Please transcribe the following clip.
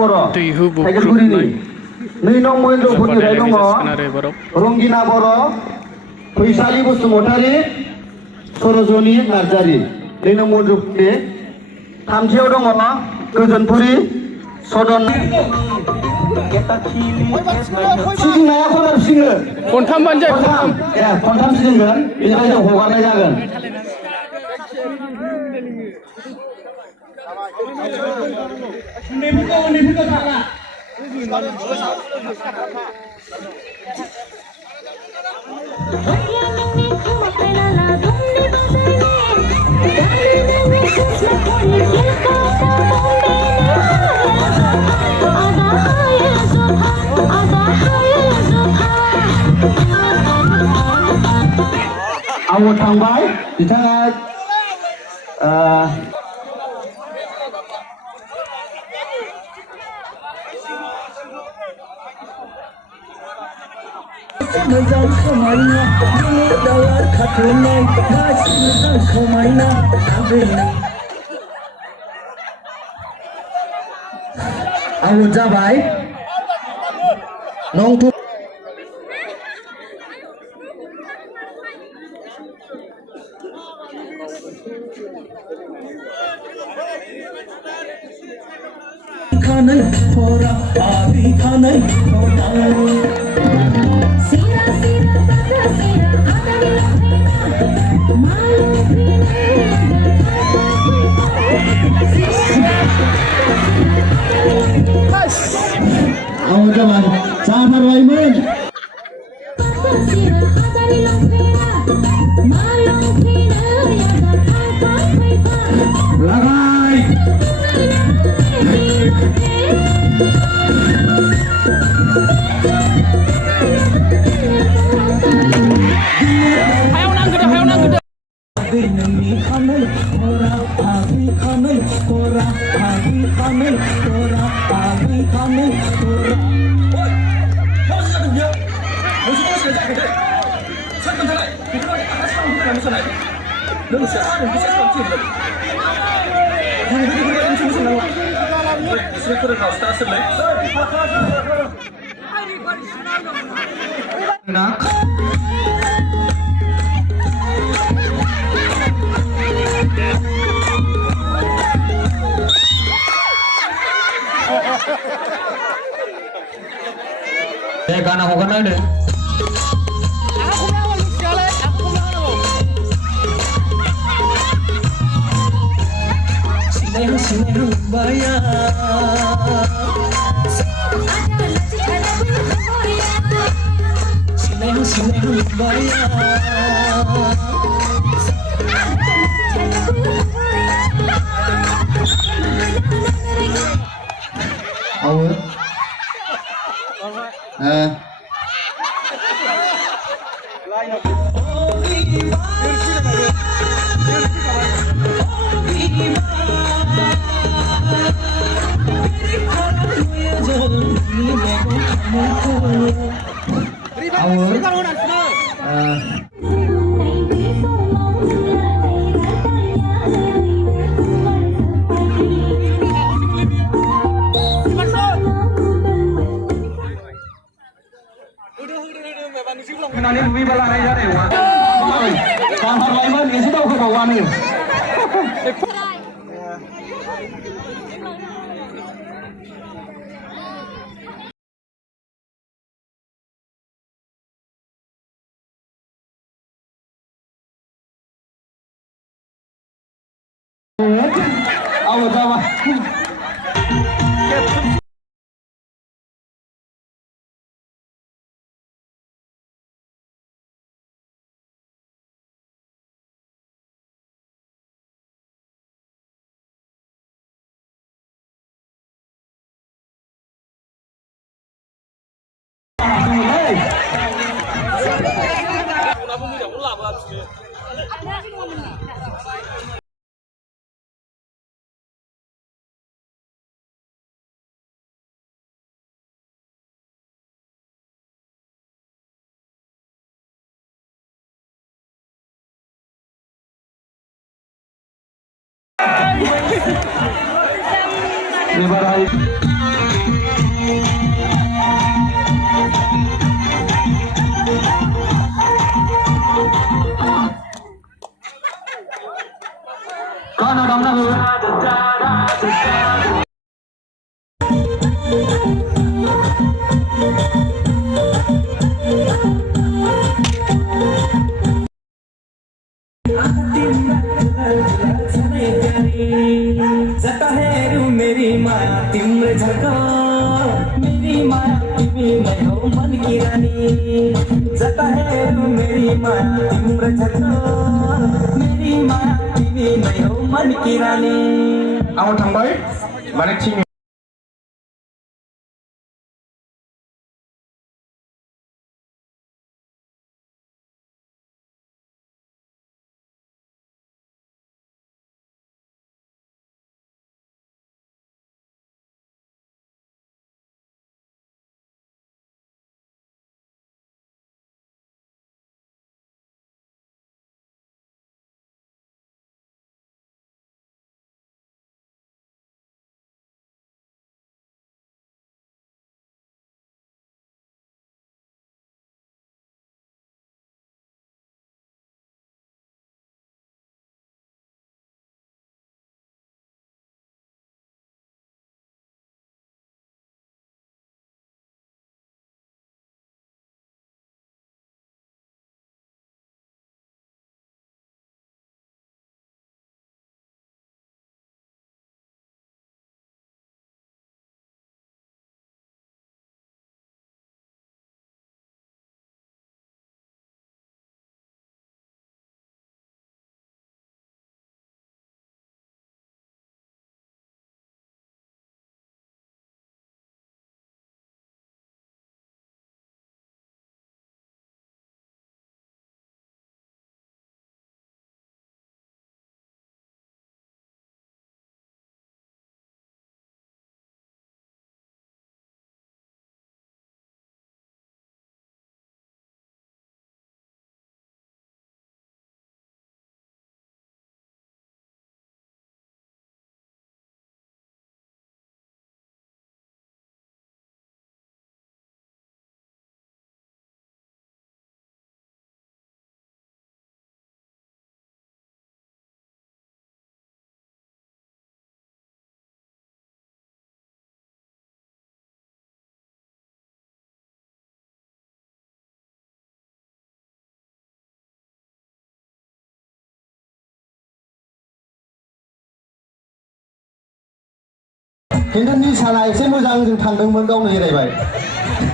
बर' थाइगेलगुरिनि 2 नं महेन्द्रपुरनिफ्राय दङ रंगिना बर' फैसालि बसुमतारी सरजनी नार्जारी 2 नं महेन्द्रपुरनि थामथियाव दङ गोजोनपुरी सदन सिगिनाया खनार सिङो खनथाम खनथाम सिगोन बेनिफ्राय जों हगारनाय जागोन आउट थांबाय बिथाङा मोजां समायना दावार खाथेनाय गासिबो समायना आउट जाबाय नं टु खानै थरा आबि खानै आउट जाबाय जाथारबायमोन लागाय हायाव नांगोदो नोंनि खानै थरा आबि खानै थरा आबि खानै थरा आबि खानै थरा गाना हगारना होदो होनानै बुबैबा लानाय जानाय नङा जाथारबायमोन एसे दावखोबावानो आउट जाबाय Terima kasih. जाता है रू मेरी माया तिम्रो झल्का मेरी माया तिमी नै हो मन की रानी जाता है रू मेरी माया तिम्रो झल्का मेरी माया तिमी नै हो मन की रानी आउन थांबाय माने थिं खिन्थु निसाना एसे मोजां जों थांदोंमोन गावनो जिरायबाय